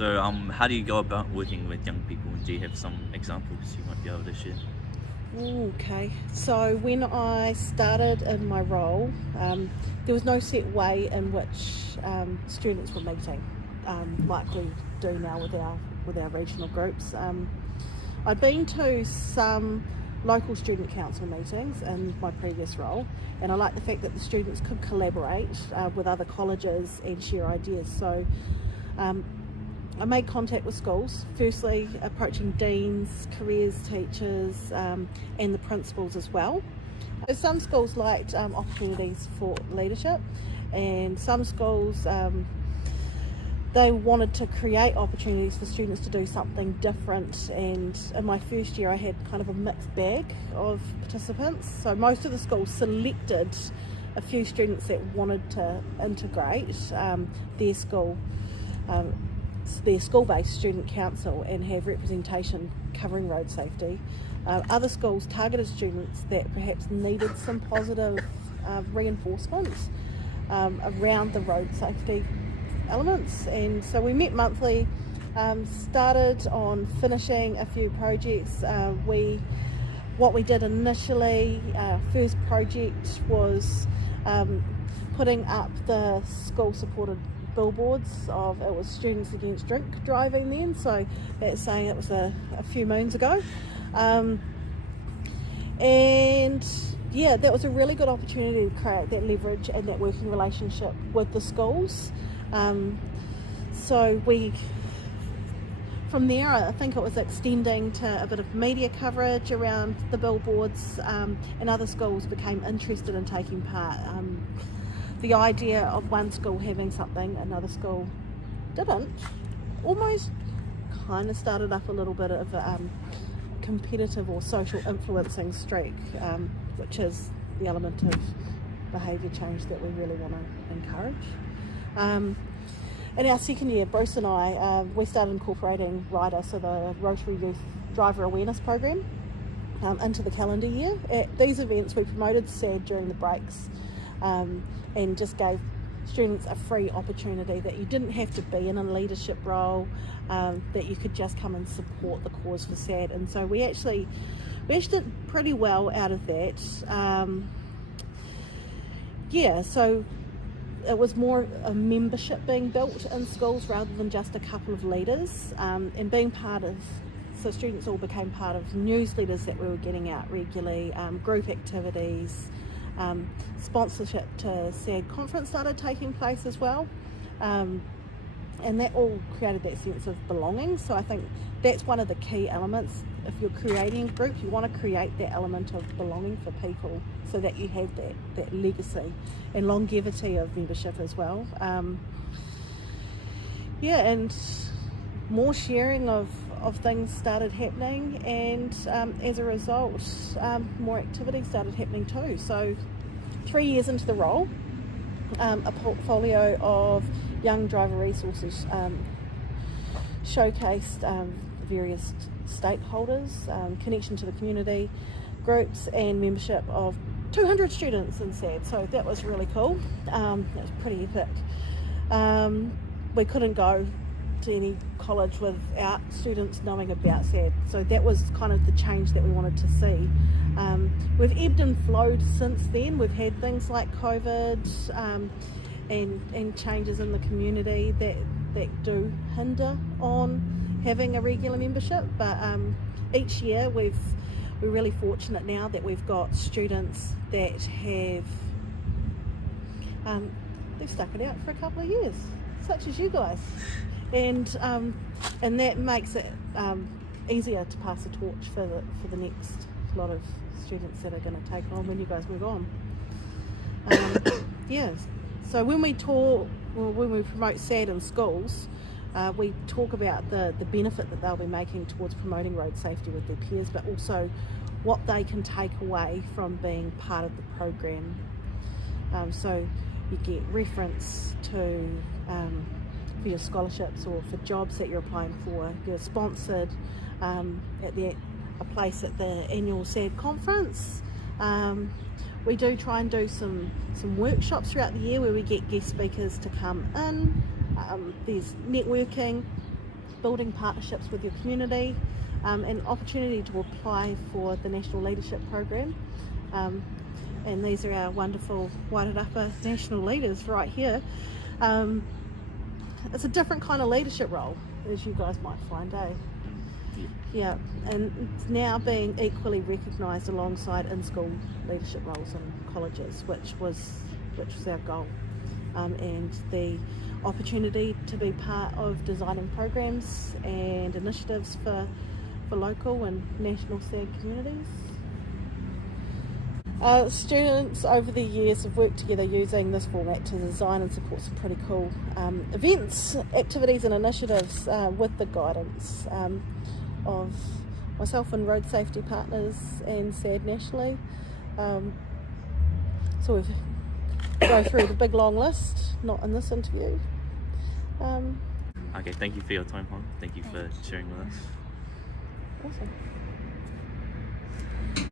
So, how do you go about working with young people? And do you have some examples you might be able to share? Okay, so when I started in my role, there was no set way in which students were meeting, like we do now with our regional groups. I'd been to some local student council meetings in my previous role, and I liked the fact that the students could collaborate with other colleges and share ideas. So I made contact with schools, firstly approaching deans, careers teachers, and the principals as well. So some schools liked opportunities for leadership, and some schools they wanted to create opportunities for students to do something different. And in my first year I had kind of a mixed bag of participants. So most of the schools selected a few students that wanted to integrate their school-based student council and have representation covering road safety. Other schools targeted students that perhaps needed some positive reinforcements around the road safety elements. And so we met monthly, started on finishing a few projects. What we did initially, first project was putting up the school supported billboards of, it was Students Against Drink Driving then, so that's saying it was a few moons ago. And yeah, that was a really good opportunity to create that leverage and that working relationship with the schools. So from there, I think it was extending to a bit of media coverage around the billboards, and other schools became interested in taking part. The idea of one school having something another school didn't almost kind of started up a little bit of a competitive or social influencing streak, which is the element of behaviour change that we really want to encourage. In our second year, Bruce and I, we started incorporating RIDA, so the Rotary Youth Driver Awareness Program, into the calendar year. At these events we promoted SAD during the breaks, and just gave students a free opportunity that you didn't have to be in a leadership role, that you could just come and support the cause for SAD. And so we actually did pretty well out of that. So it was more a membership being built in schools rather than just a couple of leaders, and being part of, so students all became part of newsletters that we were getting out regularly, group activities, sponsorship to SAD conference started taking place as well, and that all created that sense of belonging. So I think that's one of the key elements. If you're creating a group, you want to create that element of belonging for people so that you have that legacy and longevity of membership as well. And more sharing of things started happening, and as a result, more activities started happening too. So 3 years into the role, a portfolio of young driver resources showcased various stakeholders, connection to the community, groups and membership of 200 students in SAD. So that was really cool. It was pretty epic. We couldn't go to any college without students knowing about SAD, so that was kind of the change that we wanted to see. We've ebbed and flowed since then. We've had things like COVID and changes in the community that do hinder on having a regular membership, but each year we're really fortunate now that we've got students that have they've stuck it out for a couple of years, such as you guys, and that makes it easier to pass the torch for the next lot of students that are going to take on when you guys move on. So when we promote SAD in schools, we talk about the benefit that they'll be making towards promoting road safety with their peers, but also what they can take away from being part of the program. So you get reference to for your scholarships or for jobs that you're applying for. You're sponsored at a place at the annual SAD conference. We do try and do some workshops throughout the year where we get guest speakers to come in. There's networking, building partnerships with your community, and opportunity to apply for the National Leadership Program. And these are our wonderful Wairarapa national leaders right here. It's a different kind of leadership role, as you guys might find, eh? Yeah, and it's now being equally recognised alongside in-school leadership roles in colleges, which was our goal. And the opportunity to be part of designing programs and initiatives for local and national SAG communities. Students over the years have worked together using this format to design and support some pretty cool events, activities and initiatives with the guidance of myself and Road Safety Partners and SAD nationally. So we've go through the big long list, not in this interview. Okay, thank you for your time, Hon. Thank you for sharing with us. Awesome.